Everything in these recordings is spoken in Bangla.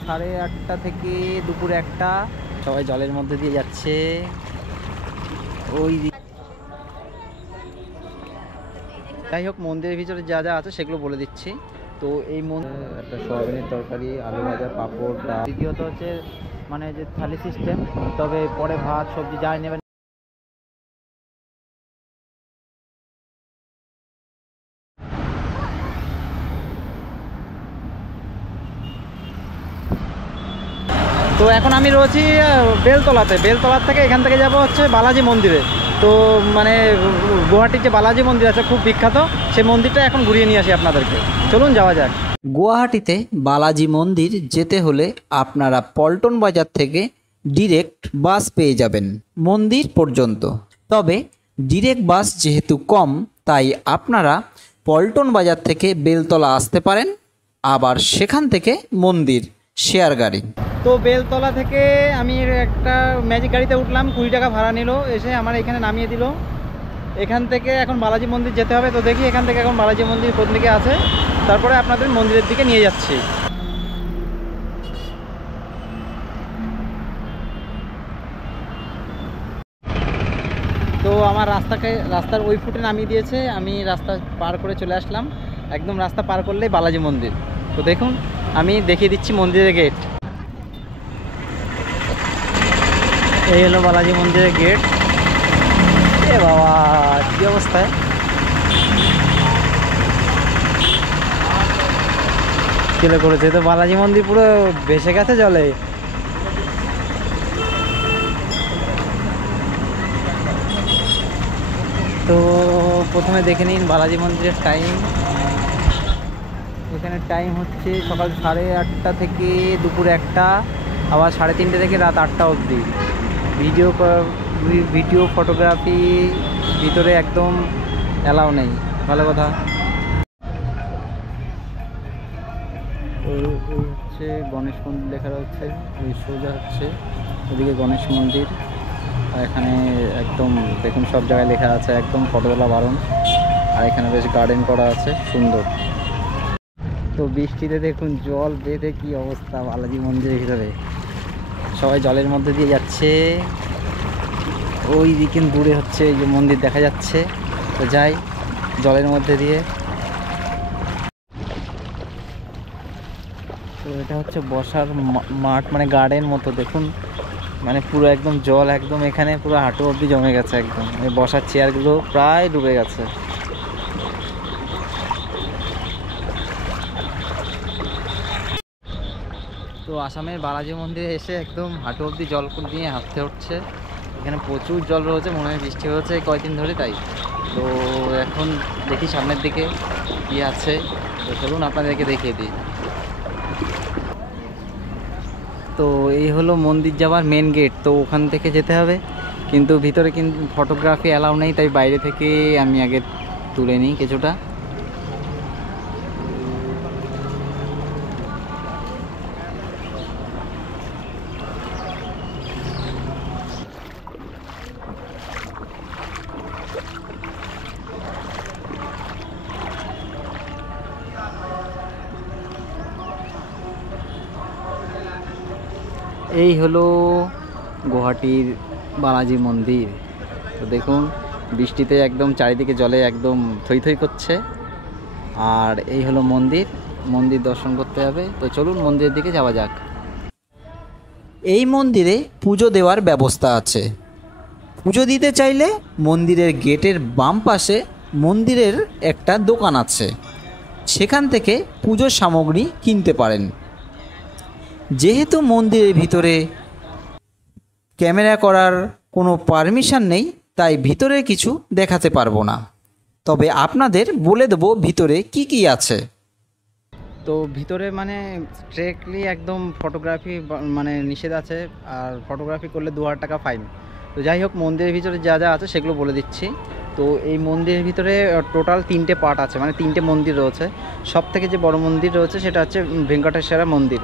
সকাল 8:30 থেকে দুপুর 1টা। সবাই জলের মধ্যে দিয়ে যাচ্ছে। ওই যাই হোক, মন্দিরের ভিতরে যা যা আছে সেগুলো বলে দিচ্ছি। তো এই একটা সয়াবিনের তরকারি, আলু ভাজা, পাঁপড়, ডাল। দ্বিতীয়ত হচ্ছে মানে যে থালি সিস্টেম, তবে পরে ভাত সবজি যাই নেবেন। তো এখন আমি রয়েছি বেলতলাতে। বেলতলার থেকে এখান থেকে যাব হচ্ছে বালাজি মন্দিরে। তো মানে গুয়াহাটির যে বালাজি মন্দির আছে খুব বিখ্যাত, সেই মন্দিরটা এখন ঘুরিয়ে নিয়ে আসি আপনাদেরকে। চলুন যাওয়া যাক। গুয়াহাটিতে বালাজি মন্দির যেতে হলে আপনারা পল্টন বাজার থেকে ডিরেক্ট বাস পেয়ে যাবেন মন্দির পর্যন্ত। তবে ডিরেক্ট বাস যেহেতু কম, তাই আপনারা পল্টন বাজার থেকে বেলতলা আসতে পারেন, আবার সেখান থেকে মন্দির শেয়ার গাড়ি। তো বেলতলা থেকে আমি একটা ম্যাজিক গাড়িতে উঠলাম, 20 টাকা ভাড়া নিল, এসে আমার এখানে নামিয়ে দিল। এখান থেকে এখন বালাজি মন্দির যেতে হবে। তো দেখি এখান থেকে এখন বালাজি মন্দির কোন দিকে আছে, তারপরে আপনাদের মন্দিরের দিকে নিয়ে যাচ্ছি। তো আমার রাস্তার ওই ফুটে নামিয়ে দিয়েছে, আমি রাস্তা পার করে চলে আসলাম। একদম রাস্তা পার করলেই বালাজি মন্দির। তো দেখুন আমি দেখিয়ে দিচ্ছি মন্দিরের গেট। এই হলো বালাজি মন্দিরের গেট। এ বাবা, কি অবস্থায়! কেলে করেছে তো, বালাজি মন্দির পুরো ভেসে গেছে জলে। তো প্রথমে দেখে নিন বালাজি মন্দিরের টাইম। এখানে টাইম হচ্ছে সকাল 8:30 থেকে দুপুর 1টা, আবার 3:30 থেকে রাত 8টা অবধি। ভিডিও ফটোগ্রাফি ভিতরে একদম অ্যালাউ নেই। ভালো কথা। হচ্ছে গণেশ মন্দির লেখা রয়েছে, ওই সোজা হচ্ছে ওদিকে গণেশ মন্দির। আর এখানে একদম দেখুন সব জায়গায় লেখা আছে একদম ফটো তোলা বারণ। আর এখানে বেশ গার্ডেন করা আছে, সুন্দর। তো বৃষ্টিতে দেখুন জল বেঁধে কি অবস্থা বালাজি মন্দিরের ভিতরে। সবাই জলের মধ্যে দিয়ে যাচ্ছে। ওই দিকে দূরে হচ্ছে এই যে মন্দির দেখা যাচ্ছে। তো যাই জলের মধ্যে দিয়ে। তো এটা হচ্ছে বসার মাঠ, মানে গার্ডেন মতো। দেখুন মানে পুরো একদম জল, একদম এখানে পুরো হাঁটু অবধি জমে গেছে একদম। এই বসার চেয়ারগুলো প্রায় ডুবে গেছে। তো আসামের বালাজি মন্দিরে এসে একদম হাঁটু অবধি জল নিয়ে হাঁটতে হচ্ছে। এখানে প্রচুর জল রয়েছে, মনে হয় বৃষ্টি হয়েছে কয়েকদিন ধরে, তাই। তো এখন দেখি সামনের দিকে কি আছে। তো চলুন আপনাদেরকে দেখিয়ে দিই। তো এই হলো মন্দির যাওয়ার মেন গেট। তো ওখান থেকে যেতে হবে, কিন্তু ভিতরে কিন্তু ফটোগ্রাফি অ্যালাউ নেই, তাই বাইরে থেকে আমি আগে তুলে নিই কিছুটা। এই হলো গুয়াহাটির বালাজি মন্দির। তো দেখুন বৃষ্টিতে একদম চারিদিকে জলে একদম থই থই করছে। আর এই হলো মন্দির দর্শন করতে হবে। তো চলুন মন্দিরের দিকে যাওয়া যাক। এই মন্দিরে পুজো দেওয়ার ব্যবস্থা আছে। পুজো দিতে চাইলে মন্দিরের গেটের বাম পাশে মন্দিরের একটা দোকান আছে, সেখান থেকে পুজোর সামগ্রী কিনতে পারেন। যেহেতু মন্দিরের ভিতরে ক্যামেরা করার কোনো পারমিশন নেই, তাই ভিতরে কিছু দেখাতে পারবো না। তবে আপনাদের বলে দেবো ভিতরে কি কি আছে। তো ভিতরে মানে স্ট্রিক্টলি একদম ফটোগ্রাফি মানে নিষেধ আছে, আর ফটোগ্রাফি করলে 2000 টাকা ফাইন। তো যাই হোক, মন্দিরের ভিতরে যা যা আছে সেগুলো বলে দিচ্ছি। তো এই মন্দিরের ভিতরে টোটাল 3টে পার্ট আছে, মানে 3টে মন্দির রয়েছে। সব থেকে যে বড় মন্দির রয়েছে সেটা হচ্ছে ভেঙ্কটেশ্বরা মন্দির।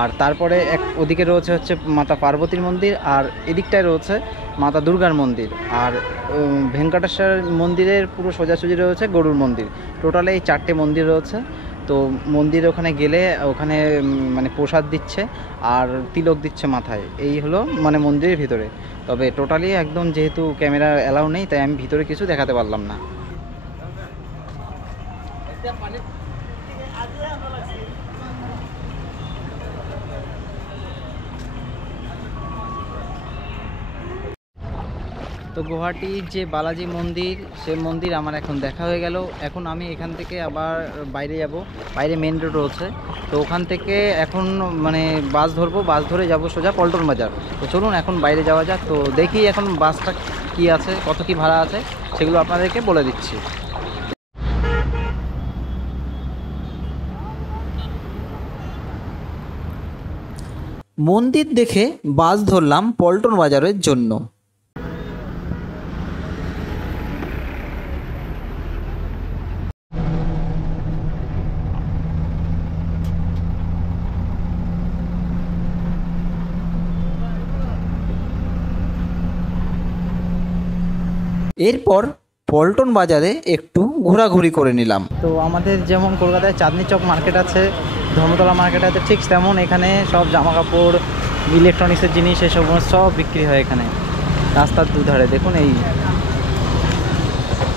আর তারপরে ওদিকে রয়েছে হচ্ছে মাতা পার্বতীর মন্দির, আর এদিকটায় রয়েছে মাতা দুর্গার মন্দির। আর ভেঙ্কটেশ্বর মন্দিরের পুরো সোজাসুজি রয়েছে গরুর মন্দির। টোটালে এই 4টে মন্দির রয়েছে। তো মন্দিরে ওখানে গেলে ওখানে মানে প্রসাদ দিচ্ছে আর তিলক দিচ্ছে মাথায়, এই হলো মানে মন্দিরের ভিতরে। তবে টোটালি একদম যেহেতু ক্যামেরা অ্যালাউ নেই, তাই আমি ভিতরে কিছু দেখাতে পারলাম না। তো গুয়াহাটির যে বালাজি মন্দির, সে মন্দির আমার এখন দেখা হয়ে গেল। এখন আমি এখান থেকে আবার বাইরে যাব, বাইরে মেন রোড রয়েছে, তো ওখান থেকে এখন মানে বাস ধরবো, বাস ধরে যাব সোজা পল্টন বাজার। তো চলুন এখন বাইরে যাওয়া যাক। তো দেখি এখন বাসটা কি আছে, কত কি ভাড়া আছে, সেগুলো আপনাদেরকে বলে দিচ্ছি। মন্দির দেখে বাস ধরলাম পল্টন বাজারের জন্য। এরপর পল্টন বাজারে একটু ঘোরাঘুরি করে নিলাম। তো আমাদের যেমন কলকাতায় চাঁদনি চক মার্কেট আছে, ধর্মতলা মার্কেট আছে, ঠিক তেমন এখানে সব জামা কাপড়, ইলেকট্রনিক্সের জিনিস এসব সব বিক্রি হয় এখানে। রাস্তার দুধারে দেখুন, এই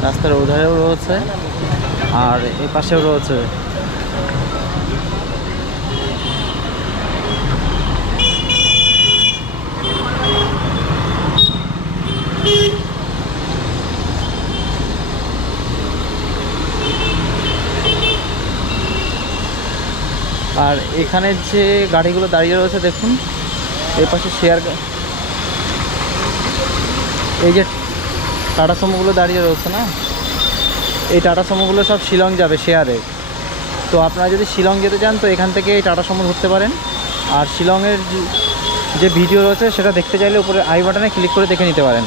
রাস্তার ওধারেও রয়েছে আর এ পাশেও রয়েছে। আর এখানে যে গাড়িগুলো দাঁড়িয়ে রয়েছে দেখুন, এর পাশে শেয়ার, এই যে টাটা সুমোগুলো দাঁড়িয়ে রয়েছে না, এই টাটা সুমোগুলো সব শিলং যাবে শেয়ারে। তো আপনারা যদি শিলং যেতে চান তো এখান থেকে এই টাটা সুমো ধরতে পারেন। আর শিলংয়ের যে ভিডিও রয়েছে সেটা দেখতে চাইলে উপরে আই বাটনে ক্লিক করে দেখে নিতে পারেন।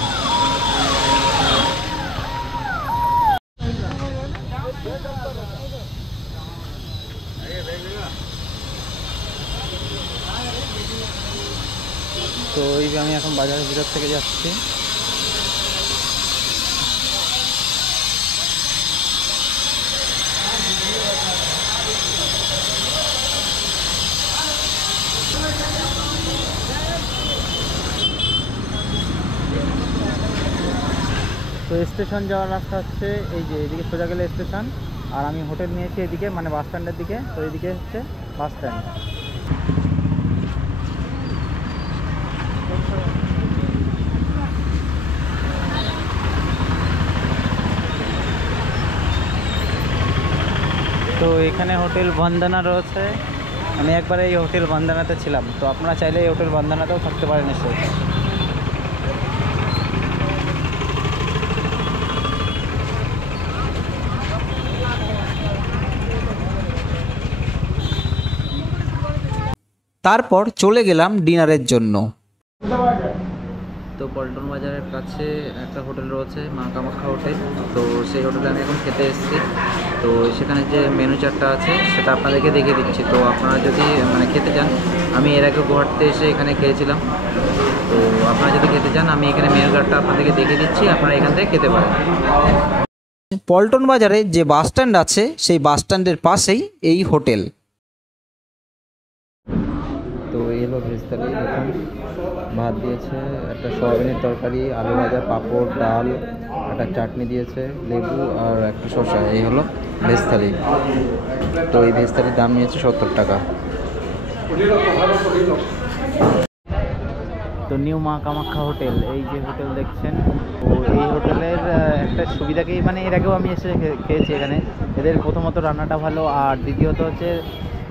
তো এই আমি এখন বাজারের ভিতর থেকে যাচ্ছি। তো স্টেশন যাওয়ার রাস্তা হচ্ছে এই যে, এদিকে সোজা গেলে স্টেশন, আর আমি হোটেল নিয়েছি এদিকে মানে বাস স্ট্যান্ডের দিকে। তো এদিকে হচ্ছে বাস স্ট্যান্ড। তো এখানে হোটেল বন্দনা রয়েছে, আমি একবার এই হোটেল বন্দনাতে ছিলাম। তো আপনারা চাইলে এই হোটেল বন্দনাতেও থাকতে পারেন এসে। তারপর চলে গেলাম ডিনারের জন্য। তো পল্টন বাজারের কাছে একটা হোটেল রয়েছে, মা কামাখ্যা হোটেল। তো সেই হোটেলে আমি এখন খেতে এসেছি। তো সেখানে যে মেনু চার্টটা আছে সেটা আপনাদেরকে দেখিয়ে দিচ্ছি। তো আপনারা যদি মানে খেতে চান, আমি এর আগে গুয়াহাটিতে এসে এখানে খেয়েছিলাম। তো আপনারা যদি খেতে চান, আমি এখানে মেনু চার্টটা আপনাদেরকে দেখিয়ে দিচ্ছি, আপনারা এখান থেকে খেতে পারেন। পল্টন বাজারে যে বাস স্ট্যান্ড আছে সেই বাস স্ট্যান্ডের পাশেই এই হোটেল। তো এই হলো ভেজ থালি, দেখুন ভাত দিয়েছে, একটা সয়াবিনের তরকারি, আলু ভাজা, পাঁপড়, ডাল, একটা চাটনি দিয়েছে, লেবু আর একটা শসা। এই হলো ভেজ থালি। তো এই ভেজ থালির দাম নিয়েছে 70 টাকা। তো নিউ মা কামাখ্যা হোটেল, এই যে হোটেল দেখছেন। তো এই হোটেলের একটা সুবিধাকেই মানে এর আগেও আমি এসে খেয়েছি এখানে। এদের প্রথমত রান্নাটা ভালো, আর দ্বিতীয়ত হচ্ছে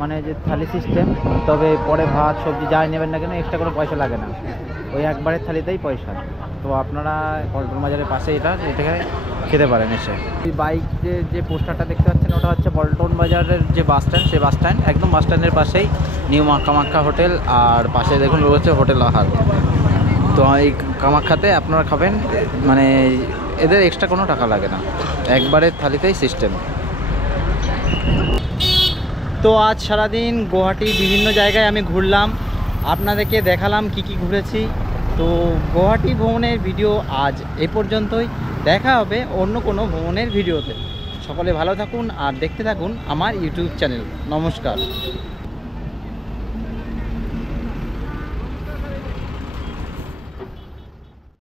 মানে যে থালি সিস্টেম। তবে পরে ভাত সবজি যাই নেবেন না কেন এক্সট্রা কোনো পয়সা লাগে না, ওই একবারের থালিতেই পয়সা। তো আপনারা পল্টন বাজারের পাশে এটাকে খেতে পারেন এসে। এই বাইক যে পোস্টারটা দেখতে পাচ্ছেন ওটা হচ্ছে পল্টন বাজারের যে বাস স্ট্যান্ড, সেই বাস স্ট্যান্ড একদম বাস স্ট্যান্ডের পাশেই নিউ মা কামাখ্যা হোটেল। আর পাশে দেখুন রয়েছে হোটেল আহার। তো এই কামাখ্যাতে আপনারা খাবেন মানে এদের এক্সট্রা কোনো টাকা লাগে না, একবারের থালিতেই সিস্টেম। তো আজ সারাদিন গুয়াহাটির বিভিন্ন জায়গায় আমি ঘুরলাম, আপনাদেরকে দেখালাম কি কি ঘুরেছি। তো গুয়াহাটি ভ্রমণের ভিডিও আজ এ পর্যন্তই, দেখা হবে অন্য কোনো ভ্রমণের ভিডিওতে। সকলে ভালো থাকুন আর দেখতে থাকুন আমার ইউটিউব চ্যানেল। নমস্কার।